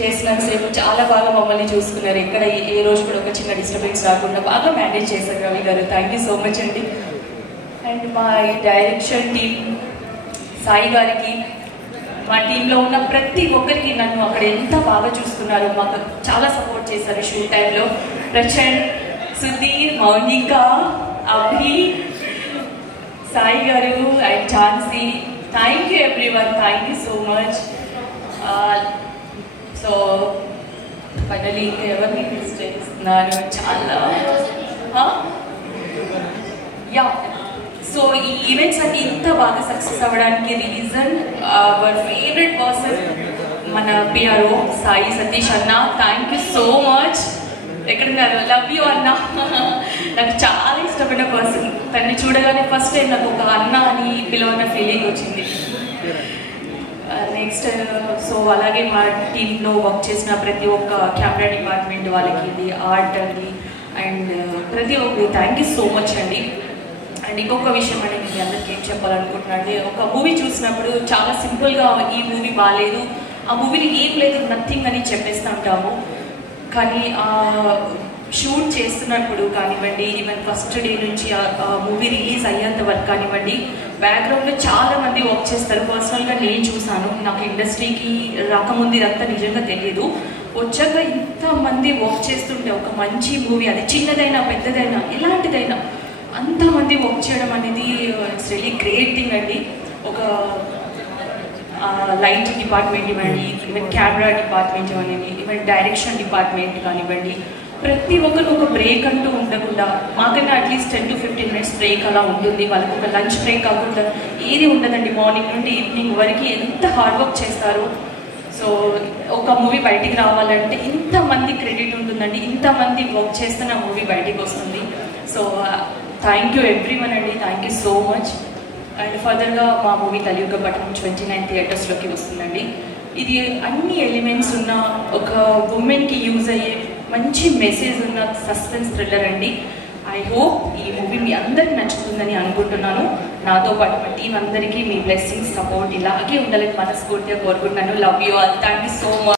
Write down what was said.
చేసినంతసేపు చాలా బాగా మమ్మల్ని చూసుకున్నారు. ఎక్కడ ఏ రోజు కూడా ఒక చిన్న డిస్టర్బెన్స్ రాకుండా బాగా మేనేజ్ చేశారు రవి గారు. థ్యాంక్ యూ సో మచ్ అండి. అండ్ మా డైరెక్షన్ టీమ్ సాయి గారికి, మా టీంలో ఉన్న ప్రతి ఒక్కరికి నన్ను అక్కడ ఎంత బాగా చూసుకున్నారు, మాకు చాలా సపోర్ట్ చేశారు షూట్ టైంలో. ప్రచండ్, సుధీర్, మౌనిక, అభి, సాయి గారు and Jhansi, thank you everyone, thank you so much. So finally ఇంకా ఎవరిని మిస్ చేస్తున్నాను చాలా. యా, సో ఈ ఈవెంట్స్ అన్ని ఇంత బాగా సక్సెస్ అవ్వడానికి రీజన్ అవర్ ఫేవరెట్ పర్సన్ మన పిఆర్ఓ సాయి సతీష్ అన్న. Thank you so much. ఎక్కడున్నారు? లవ్ యూ అన్న. నాకు చాలా ఇష్టమైన పర్సన్. తనని చూడగానే ఫస్ట్ టైం నాకు ఒక అన్న అని పిలవన్న ఫీలింగ్ వచ్చింది. నెక్స్ట్ సో అలాగే మా టీంలో వర్క్ చేసిన ప్రతి ఒక్క కెమెరా డిపార్ట్మెంట్ వాళ్ళకి, ఇది ఆర్ట్ అండి అండ్ ప్రతి ఒక్కరికి థ్యాంక్ యూ సో మచ్ అండి. అండ్ ఇంకొక విషయం అండి, నేను అందరికీ ఏం చెప్పాలనుకుంటున్నాను, ఒక మూవీ చూసినప్పుడు చాలా సింపుల్గా ఈ మూవీ బాగాలేదు, ఆ మూవీని ఏం లేదు నథింగ్ అని చెప్పేస్తూ ఉంటాము. కానీ షూట్ చేస్తున్నప్పుడు కానివ్వండి, ఈవెన్ ఫస్ట్ డే నుంచి ఆ మూవీ రిలీజ్ అయ్యేంత వరకు కానివ్వండి, బ్యాక్గ్రౌండ్లో చాలామంది వర్క్ చేస్తారు. పర్సనల్గా నేను చూసాను. నాకు ఇండస్ట్రీకి రాకముందు ఇదంతా నిజంగా తెలియదు. వచ్చాక ఇంతమంది వర్క్ చేస్తుంటే ఒక మంచి మూవీ, అది చిన్నదైనా పెద్దదైనా ఎలాంటిదైనా అంతమంది వర్క్ చేయడం అనేది ఇట్స్ రియలీ గ్రేట్ థింగ్ అండి. ఒక లైట్ డిపార్ట్మెంట్ ఇవ్వండి, ఈవెన్ కెమెరా డిపార్ట్మెంట్ ఇవ్వండి, ఈవెన్ డైరెక్షన్ డిపార్ట్మెంట్ కానివ్వండి, ప్రతి ఒక్కరు ఒక బ్రేక్ అంటూ ఉండకుండా, మాకన్నా అట్లీస్ట్ 10 to 15 minutes బ్రేక్ అలా ఉంటుంది. వాళ్ళకి ఒక లంచ్ బ్రేక్ కాకుండా ఏది ఉండదండి. మార్నింగ్ నుండి ఈవినింగ్ వరకు ఎంత హార్డ్ వర్క్ చేస్తారు. సో ఒక మూవీ బయటికి రావాలంటే ఇంతమంది క్రెడిట్ ఉంటుందండి. ఇంతమంది వర్క్ చేస్తే ఆ మూవీ బయటికి వస్తుంది. సో థ్యాంక్ యూ ఎవ్రీవన్ అండి, thank you so much. And ఫర్దర్గా మా మూవీ కలియుగ పఠనం 29 థియేటర్స్లోకి వస్తుందండి. ఇది అన్ని ఎలిమెంట్స్ ఉన్న ఒక ఉమెన్కి యూజ్ అయ్యే మంచి మెసేజ్ ఉన్న సస్పెన్స్ థ్రిల్లర్ అండి. ఐ హోప్ ఈ మూవీ మీ అందరికి నచ్చుతుందని అనుకుంటున్నాను. నాతో పాటు మా టీం అందరికీ మీ బ్లెస్సింగ్స్, సపోర్ట్ ఇలాగే ఉండాలని మనస్ఫూర్తిగా కోరుకుంటున్నాను. Love you all, thank you so much.